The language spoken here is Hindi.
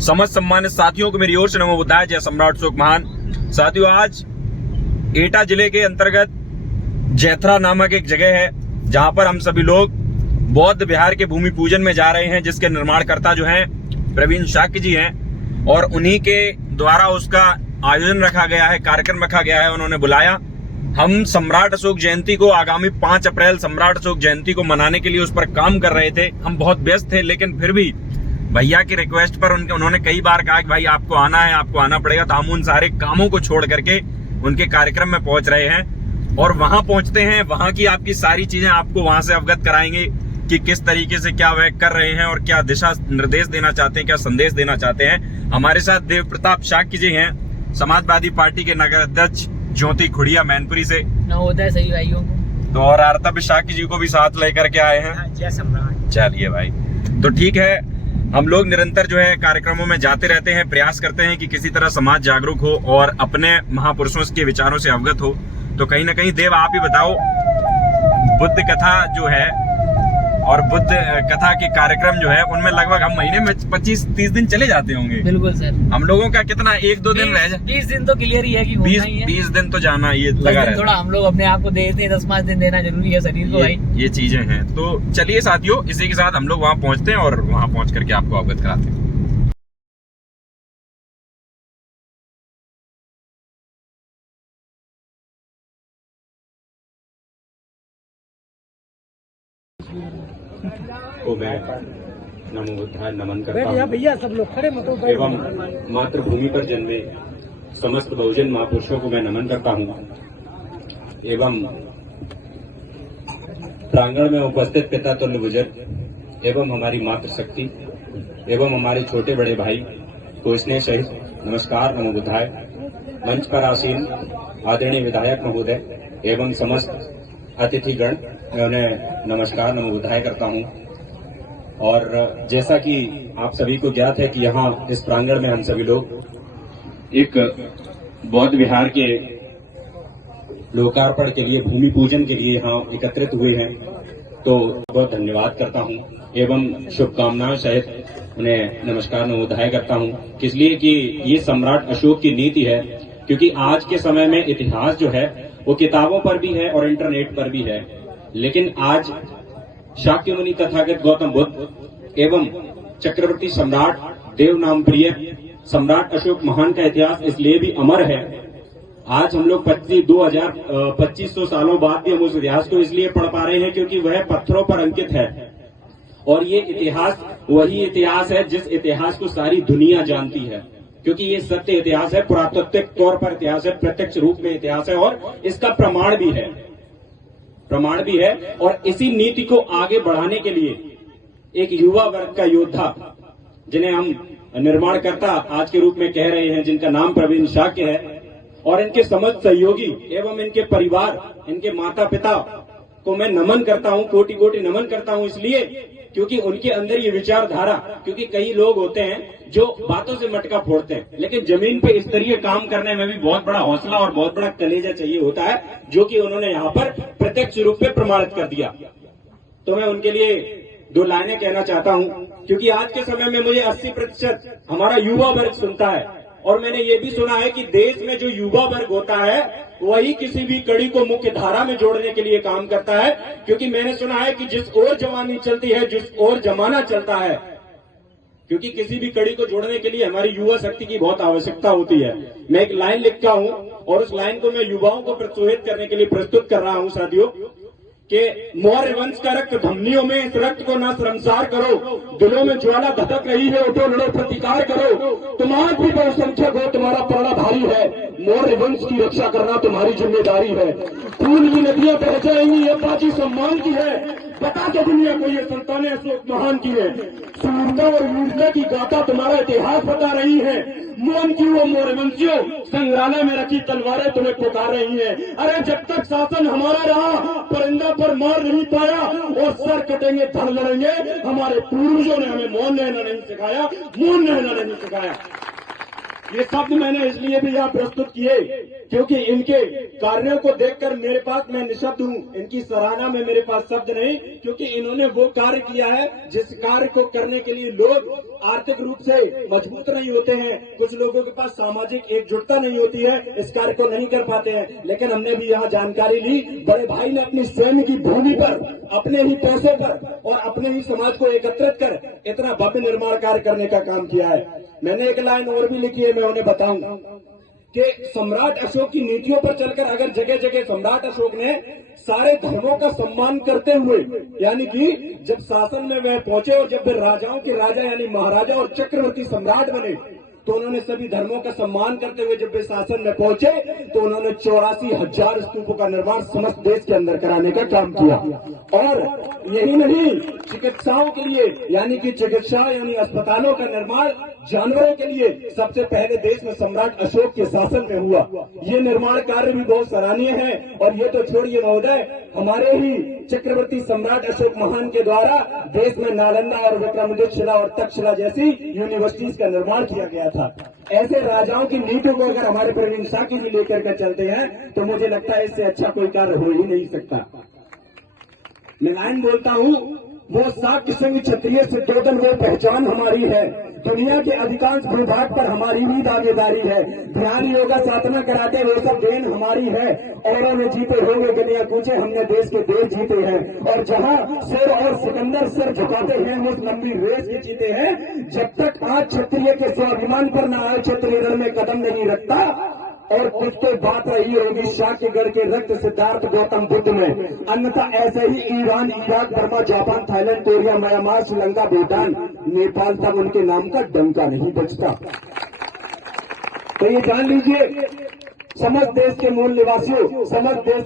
समस्त सम्मानित साथियों को मेरी ओर से नमो बुद्धाय, जय सम्राट अशोक महान। साथियों, आज एटा जिले के अंतर्गत जैथरा नामक एक जगह है जहां पर हम सभी लोग बौद्ध विहार के भूमि पूजन में जा रहे हैं, जिसके निर्माणकर्ता जो हैं प्रवीण शाक्य जी हैं और उन्हीं के द्वारा उसका आयोजन रखा गया है, कार्यक्रम रखा गया है। उन्होंने बुलाया। हम सम्राट अशोक जयंती को आगामी 5 अप्रैल सम्राट अशोक जयंती को मनाने के लिए उस पर काम कर रहे थे। हम बहुत व्यस्त थे, लेकिन फिर भी भैया की रिक्वेस्ट पर उन्होंने कई बार कहा कि भाई आपको आना है, आपको आना पड़ेगा। तो हम उन सारे कामों को छोड़ करके उनके कार्यक्रम में पहुंच रहे हैं और वहां पहुंचते हैं। वहां की आपकी सारी चीजें आपको वहां से अवगत कराएंगे कि किस तरीके से क्या वह कर रहे हैं और क्या दिशा निर्देश देना चाहते हैं, क्या संदेश देना चाहते हैं। हमारे साथ देव प्रताप शाक्य जी हैं, समाजवादी पार्टी के नगर अध्यक्ष ज्योति खुड़िया मैनपुरी से। नवोदय सही भाइयों को तो और आरतब शाक्य जी को भी साथ लेकर के आए हैं। जय सम्राट। चलिए भाई, तो ठीक है। हम लोग निरंतर जो है कार्यक्रमों में जाते रहते हैं, प्रयास करते हैं कि किसी तरह समाज जागरूक हो और अपने महापुरुषों के विचारों से अवगत हो। तो कहीं ना कहीं देव आप ही बताओ, बुद्ध कथा जो है और बुद्ध कथा के कार्यक्रम जो है उनमें लगभग हम महीने में 25-30 दिन चले जाते होंगे। बिल्कुल सर। हम लोगों का कितना 1-2 दिन रह जाए, 20 दिन तो क्लियर ही है कि 20 दिन तो जाना ये लगा रहता है। थोड़ा हम लोग अपने आप को देते हैं, 10-5 दिन देना जरूरी है शरीर को भाई। ये चीजें हैं। तो चलिए साथियों, इसी के साथ हम लोग वहां पहुंचते हैं और वहां पहुंच करके आपको अवगत कराते हैं। को मैं नमो बुद्धाय नमन करता हूँ भैया सब लोग खड़े मत हो। एवं मातृभूमि पर जन्मे समस्त बहुजन महापुरुषों को मैं नमन करता हूँ एवं प्रांगण में उपस्थित पिता तुल्य बुजुर्ग एवं हमारी मातृशक्ति एवं हमारे छोटे बड़े भाई को स्नेह सहित नमस्कार नमो बुद्धाय। मंच पर आसीन आदरणीय विधायक महोदय एवं समस्त अतिथिगण, मैं उन्हें नमस्कार नमो बुद्धाय करता हूं। और जैसा कि आप सभी को ज्ञात है कि यहाँ इस प्रांगण में हम सभी लोग एक बौद्ध विहार के लोकार्पण के लिए, भूमि पूजन के लिए यहाँ एकत्रित हुए हैं। तो बहुत धन्यवाद करता हूँ एवं शुभकामनाएं सहित उन्हें नमस्कार नमो बुद्धाय करता हूँ। इसलिए कि ये सम्राट अशोक की नीति है, क्योंकि आज के समय में इतिहास जो है वो किताबों पर भी है और इंटरनेट पर भी है, लेकिन आज शाक्य मुनि तथागत गौतम बुद्ध एवं चक्रवर्ती सम्राट देव नाम प्रिय सम्राट अशोक महान का इतिहास इसलिए भी अमर है। आज हम लोग 2500 सालों बाद भी हम उस इतिहास को इसलिए पढ़ पा रहे हैं क्योंकि वह पत्थरों पर अंकित है। और ये इतिहास वही इतिहास है जिस इतिहास को सारी दुनिया जानती है, क्योंकि ये सत्य इतिहास है, पुरातात्विक तौर पर इतिहास है, प्रत्यक्ष रूप में इतिहास है और इसका प्रमाण भी है। और इसी नीति को आगे बढ़ाने के लिए एक युवा वर्ग का योद्धा, जिन्हें हम निर्माणकर्ता आज के रूप में कह रहे हैं, जिनका नाम प्रवीण शाक्य है, और इनके समस्त सहयोगी एवं इनके परिवार, इनके माता पिता को मैं नमन करता हूं, कोटि कोटि नमन करता हूं। इसलिए क्योंकि उनके अंदर ये विचारधारा, क्योंकि कई लोग होते हैं जो बातों से मटका फोड़ते हैं, लेकिन जमीन पे स्तरीय काम करने में भी बहुत बड़ा हौसला और बहुत बड़ा कलेजा चाहिए होता है, जो कि उन्होंने यहाँ पर प्रत्यक्ष रूप में प्रमाणित कर दिया। तो मैं उनके लिए 2 लाइनें कहना चाहता हूँ, क्योंकि आज के समय में मुझे 80% हमारा युवा वर्ग सुनता है और मैंने ये भी सुना है कि देश में जो युवा वर्ग होता है वही किसी भी कड़ी को मुख्य धारा में जोड़ने के लिए काम करता है। क्योंकि मैंने सुना है कि जिस ओर जवानी चलती है, जिस ओर जमाना चलता है, क्योंकि किसी भी कड़ी को जोड़ने के लिए हमारी युवा शक्ति की बहुत आवश्यकता होती है। मैं एक लाइन लिखता हूं और उस लाइन को मैं युवाओं को प्रोत्साहित करने के लिए प्रस्तुत कर रहा हूं साथियों, कि मौर्य वंश का रक्त धमनियों में, इस रक्त को न शर्मसार करो, दिलों में ज्वाला धधक रही है, उठो लड़ो प्रतिकार करो। तुम आज भी बहुसंख्यक हो, तुम्हारा पलड़ा भारी है, मौर्य वंश की रक्षा करना तुम्हारी जिम्मेदारी है। खून की नदियां बह जाएंगी, ये बाजी सम्मान की है, बता दो दुनिया को ये संतानें अशोक महान की है। सूरता और वीरता की गाथा तुम्हारा इतिहास बता रही है। मौन की वो मोरवंशियों, संग्रहालय में रखी तलवारें तुम्हें पुकार रही हैं। अरे जब तक शासन हमारा रहा, परिंदा पर मार नहीं पाया और सर कटेंगे धड़ लड़ेंगे। हमारे पूर्वजों ने हमें मौन रहना नहीं सिखाया, मौन रहना नहीं सिखाया। ये शब्द मैंने इसलिए भी यहाँ प्रस्तुत किए क्योंकि इनके कार्यों को देखकर मेरे पास, मैं निशब्द हूँ, इनकी सराहना में मेरे पास शब्द नहीं, क्योंकि इन्होंने वो कार्य किया है जिस कार्य को करने के लिए लोग आर्थिक रूप से मजबूत नहीं होते हैं, कुछ लोगों के पास सामाजिक एकजुटता नहीं होती है, इस कार्य को नहीं कर पाते हैं। लेकिन हमने भी यहाँ जानकारी ली, बड़े भाई ने अपनी स्वयं की भूमि पर, अपने ही पैसे पर और अपने ही समाज को एकत्रित कर इतना भव्य निर्माण कार्य करने का काम किया है। मैंने एक लाइन और भी लिखी है, मैं उन्हें बताऊं कि सम्राट अशोक की नीतियों पर चलकर अगर जगह जगह सम्राट अशोक ने सारे धर्मों का सम्मान करते हुए, यानी कि जब शासन में वह पहुंचे और जब वे राजाओं के राजा यानी महाराजा और चक्रवर्ती सम्राट बने, तो उन्होंने सभी धर्मों का सम्मान करते हुए जब वे शासन में पहुंचे तो उन्होंने 84,000 स्तूपों का निर्माण समस्त देश के अंदर कराने का काम किया। और यही नहीं, चिकित्साओं के लिए यानी कि चिकित्सा यानी अस्पतालों का निर्माण जानवरों के लिए सबसे पहले देश में सम्राट अशोक के शासन में हुआ। ये निर्माण कार्य भी बहुत सराहनीय है। और ये तो छोड़िए महोदय, हमारे ही चक्रवर्ती सम्राट अशोक महान के द्वारा देश में नालंदा और विक्रमादित्य और तक्षशिला जैसी यूनिवर्सिटीज का निर्माण किया गया था। ऐसे राजाओं की नीति को अगर हमारे प्रवीण शाक्य जी लेकर के चलते हैं तो मुझे लगता है इससे अच्छा कोई कार्य हो ही नहीं सकता। मैं लाइन बोलता हूँ, वो शाक्य संघ क्षत्रिय सिद्धोदन वो पहचान हमारी है, दुनिया के अधिकांश भूभाग पर हमारी ही दावेदारी है, ध्यान योगा साधना कराते वो सब देन हमारी है, औरों ने जीते होंगे गलियां कूचे, हमने देश के देश जीते हैं, और जहां शेर और सिकंदर सर झुकाते हैं उस लंबी रेस के जीते हैं। जब तक आज क्षत्रिय के स्वाभिमान पर न आए क्षत्रिय रण में कदम नहीं रखता। और कुछ तो बात रही होगी शाक्यगढ़ के रक्त सिद्धार्थ गौतम बुद्ध में, अन्यथा ऐसे ही Iran, Iraq, Burma, Japan, Thailand, Korea, Myanmar, Sri Lanka, Bhutan, Nepal तक उनके नाम का डंका नहीं बजता। तो ये जान लीजिए, समस्त देश के मूल निवासियों, समस्त देश